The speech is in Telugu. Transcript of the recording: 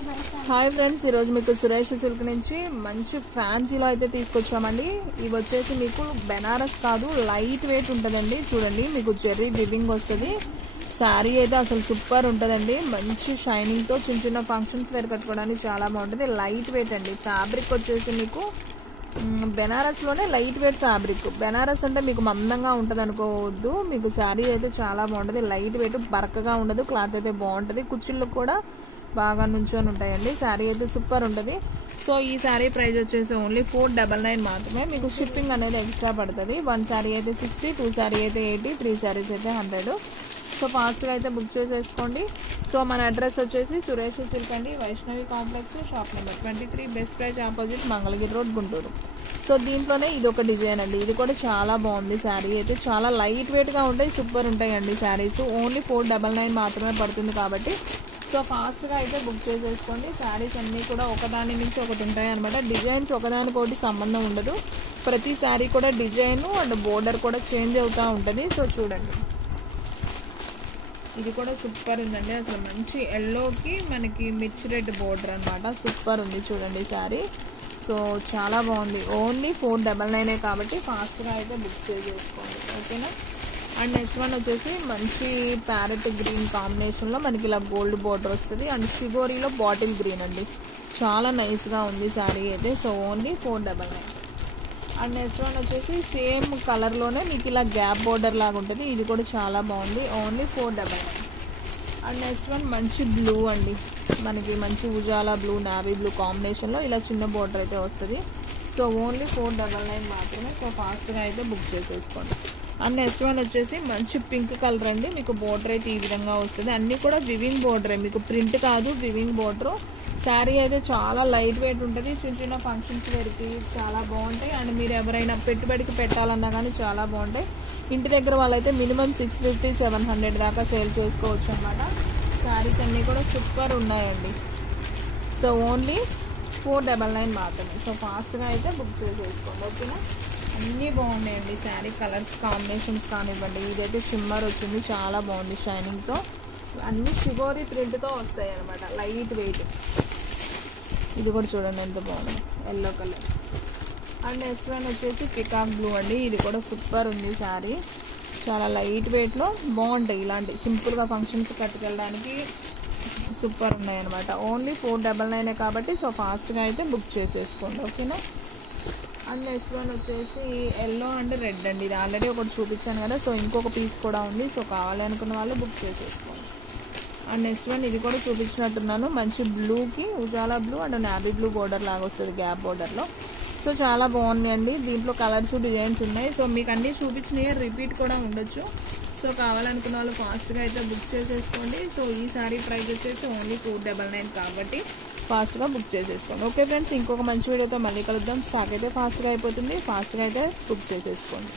హాయ్ ఫ్రెండ్స్, ఈరోజు మీకు సురేష్ సిల్క్ నుంచి మంచి ఫ్యాన్సీలో అయితే తీసుకొచ్చామండి. ఇవి వచ్చేసి మీకు బెనారస్ కాదు, లైట్ వెయిట్ ఉంటుందండి. చూడండి, మీకు జెర్రీ వివింగ్ వస్తుంది. శారీ అయితే అసలు సూపర్ ఉంటుందండి. మంచి షైనింగ్తో చిన్న చిన్న ఫంక్షన్స్ వేర్ కట్టుకోవడానికి చాలా బాగుంటుంది. లైట్ వెయిట్ అండి. ఫ్యాబ్రిక్ వచ్చేసి మీకు బెనారస్లోనే లైట్ వెయిట్ ఫ్యాబ్రిక్. బెనారస్ అంటే మీకు మందంగా ఉంటుంది అనుకోవద్దు. మీకు శారీ అయితే చాలా బాగుంటుంది. లైట్ వెయిట్, బరకగా ఉండదు. క్లాత్ అయితే బాగుంటుంది. కుచ్చిళ్ళు కూడా బాగా నుంచొని ఉంటాయండి. శారీ అయితే సూపర్ ఉంటుంది. సో ఈ శారీ ప్రైస్ వచ్చేసి ఓన్లీ 499 మాత్రమే. మీకు షిప్పింగ్ అనేది ఎక్స్ట్రా పడుతుంది. 1 శారీ అయితే 60, 2 శారీ అయితే 80, 3 శారీస్ అయితే 100. సో ఫాస్ట్గా అయితే బుక్ చేసేసుకోండి. సో మన అడ్రస్ వచ్చేసి సురేష్ సిల్క్ అండి, Vaishnavi complex, shop number 23, best praise opposite, Mangalagiri road, Guntur. So దీంట్లోనే ఇది ఒక డిజైన్ అండి. ఇది కూడా చాలా బాగుంది. శారీ అయితే చాలా లైట్ వెయిట్గా ఉంటాయి, సూపర్ ఉంటాయండి శారీస్. ఓన్లీ 499 మాత్రమే పడుతుంది కాబట్టి సో ఫాస్ట్గా అయితే బుక్ చేసేసుకోండి. శారీస్ అన్నీ కూడా ఒకదాని నుంచి ఒకటి ఉంటాయి అనమాట. డిజైన్స్ ఒకదానికొకటి సంబంధం ఉండదు. ప్రతి శారీ కూడా డిజైన్ అండ్ బోర్డర్ కూడా చేంజ్ అవుతూ ఉంటుంది. సో చూడండి, ఇది కూడా సూపర్ ఉందండి. అసలు మంచి ఎల్లోకి మనకి మిర్చి రెడ్ బోర్డర్ అనమాట. సూపర్ ఉంది చూడండి శారీ. సో చాలా బాగుంది. ఓన్లీ 499 కాబట్టి ఫాస్ట్గా అయితే బుక్ చేసేసుకోండి, ఓకేనా. అండ్ నెక్స్ట్ వన్ వచ్చేసి మంచి ప్యారెట్ గ్రీన్ కాంబినేషన్లో మనకి ఇలా గోల్డ్ బోర్డర్ వస్తుంది. అండ్ షిబోరీలో బాటిల్ గ్రీన్ అండి. చాలా నైస్గా ఉంది శారీ అయితే. So only 499. And next one వచ్చేసి సేమ్ కలర్లోనే మీకు ఇలా గ్యాప్ బోర్డర్ లాగా ఉంటుంది. ఇది కూడా చాలా బాగుంది. ఓన్లీ 499. అండ్ నెక్స్ట్ వన్ మంచి బ్లూ అండి. మనకి మంచి ఉజాలా బ్లూ, నావీ బ్లూ కాంబినేషన్లో ఇలా చిన్న బోర్డర్ అయితే వస్తుంది. సో ఓన్లీ 499 మాత్రమే. సో ఫాస్ట్గా అయితే బుక్ చేసేసుకోండి. అండ్ నెక్స్ట్ వన్ వచ్చేసి మంచి పింక్ కలర్ అండి. మీకు బోర్డర్ అయితే ఈ విధంగా వస్తుంది. అన్నీ కూడా వివింగ్ బోర్డరే, మీకు ప్రింట్ కాదు, వివింగ్ బోర్డర్. శారీ అయితే చాలా లైట్ వెయిట్ ఉంటుంది. చిన్న చిన్న ఫంక్షన్స్ వేరికి చాలా బాగుంటాయి. అండ్ మీరు ఎవరైనా పెట్టుబడికి పెట్టాలన్నా కానీ చాలా బాగుంటాయి. ఇంటి దగ్గర వాళ్ళైతే మినిమం 650, 700 దాకా సేల్ చేసుకోవచ్చు అనమాట. శారీస్ అన్నీ కూడా సూపర్ ఉన్నాయండి. సో ఓన్లీ 499 మాత్రమే. సో ఫాస్ట్గా అయితే బుక్ చేసేసుకోండి, ఓకేనా. అన్నీ బాగున్నాయండి శారీ కలర్స్ కాంబినేషన్స్ కానివ్వండి. ఇదైతే షిమ్మర్ వచ్చింది, చాలా బాగుంది షైనింగ్తో. అన్ని షిబోరీ ప్రింట్తో వస్తాయి అనమాట, లైట్ వెయిట్. ఇది కూడా చూడండి ఎంత బాగుంది, yellow colour. And next one వచ్చేసి పికాక్ బ్లూ అండి. ఇది కూడా సూపర్ ఉంది శారీ. చాలా లైట్ వెయిట్లో బాగుంటాయి. ఇలాంటి సింపుల్గా ఫంక్షన్స్ కట్టుకెళ్ళడానికి సూపర్ ఉన్నాయి అనమాట. ఓన్లీ 499 కాబట్టి సో ఫాస్ట్గా అయితే బుక్ చేసేసుకోండి, ఓకేనా. అండ్ నెక్స్ట్ వన్ వచ్చేసి ఎల్లో అండ్ రెడ్ అండి. ఇది ఆల్రెడీ ఒకటి చూపించాను కదా. సో ఇంకొక పీస్ కూడా ఉంది. సో కావాలి అనుకున్న వాళ్ళు బుక్ చేసేసుకోండి. అండ్ నెక్స్ట్ వన్ ఇది కూడా చూపించినట్టున్నాను. మంచి బ్లూకి Ujala blue and navy blue border లాగా వస్తుంది, గ్యాప్ బోర్డర్లో. సో చాలా బాగున్నాయండి. దీంట్లో కలర్స్, డిజైన్స్ ఉన్నాయి. సో మీకు అన్నీ చూపించినవి రిపీట్ కూడా ఉండొచ్చు. సో కావాలనుకున్న వాళ్ళు ఫాస్ట్గా అయితే బుక్ చేసేసుకోండి. సో ఈ సారీ ప్రైస్ వచ్చేసి ఓన్లీ 499 కాబట్టి ఫాస్ట్గా బుక్ చేసేసుకోండి, ఓకే ఫ్రెండ్స్. ఇంకొక మంచి వీడియోతో మళ్ళీ కలుద్దాం. స్టాక్ అయితే ఫాస్ట్గా అయిపోతుంది. ఫాస్ట్గా అయితే బుక్ చేసేసుకోండి.